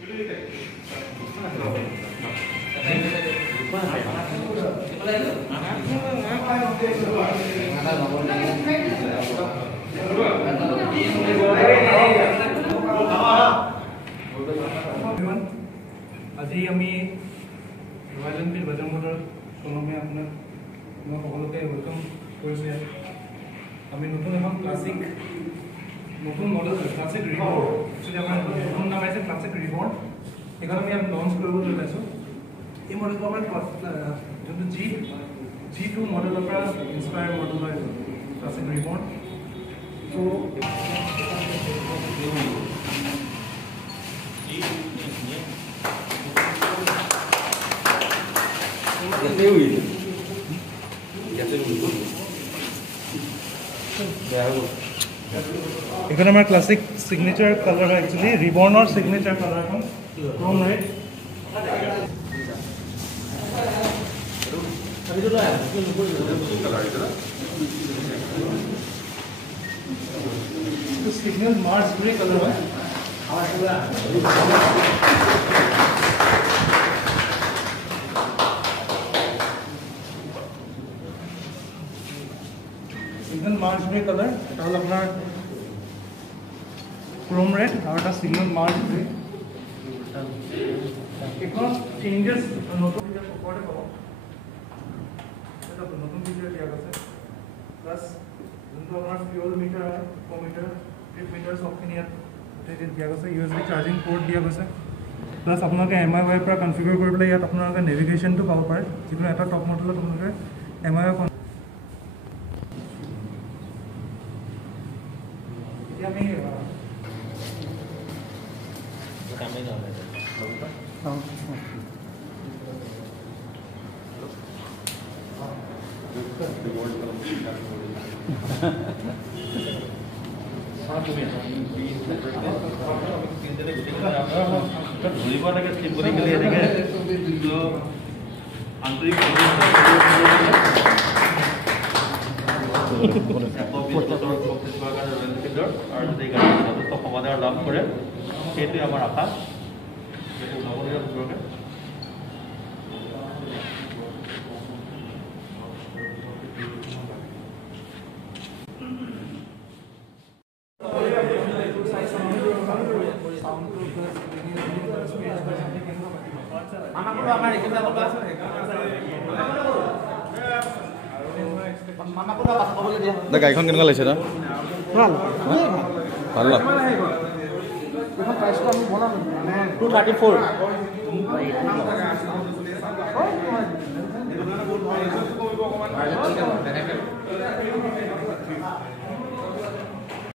আজি আমি royal Enfield Bajaj motor শোরুমে আপনার সকলকে ওয়েলকাম করেছি। আমি নতুন এখন ক্লাসিক নতুন মডেল ক্লাসিক রিবর্ন একচুয়ালি আমার নতুন নাম আছে ক্লাসিক রিবর্ন এখানে আমি লঞ্চ করব লৈছো। এই মডেলটো আমার যোনটো G2 মডেলৰ পৰা ইনস্পায়াৰ মডেল হয় ক্লাসিক রিবর্ন। তো এখানে আমার ক্লাসিক সিগনেচার কালার হয় एक्चुअली রিবর্নর সিগনেচার কালার এখন ক্রোম রেড। तो सिग्नल मार्स ग्रे कलर है। सिग्नल मार्स ग्रे कलर এটা হল আপনার ক্রোম রেড আর এটা সিগন্যাল মার্স গ্রে। এখন চেঞ্জেস নতুন ফিচার পরে পাবো, এটা নতুন ফিচার দিয়া আছে প্লাস যোনটো আমাৰ ফিউল মিটাৰ হয় মিটাৰ ট্ৰিপ মিটাৰ সবখিনি ইয়াত দিয়া গৈছে। USB চাৰ্জিং পোৰ্ট দিয়া গৈছে প্লাস আপোনালোকে MIUI পৰা কনফিগাৰ কৰি পেলাই ইয়াত আপোনালোকে নেভিগেশ্যনটো পাব পাৰে। যিকোনো এটা টপ মডেলত আপোনালোকে MIUI আমি ধৰিব লাগে স্লিপ কৰি গ'লে এনেকৈ আন্তৰিক আৰু যদি গাড়ী যথেষ্ট সমাধান লাভ কৰে সেইটোৱে আমাৰ আশা। গাড়ীখন কেনেকুৱা লাগিছে এটা ভাল ভাল ন? এখন প্ৰাইচটো আমি বনাম 234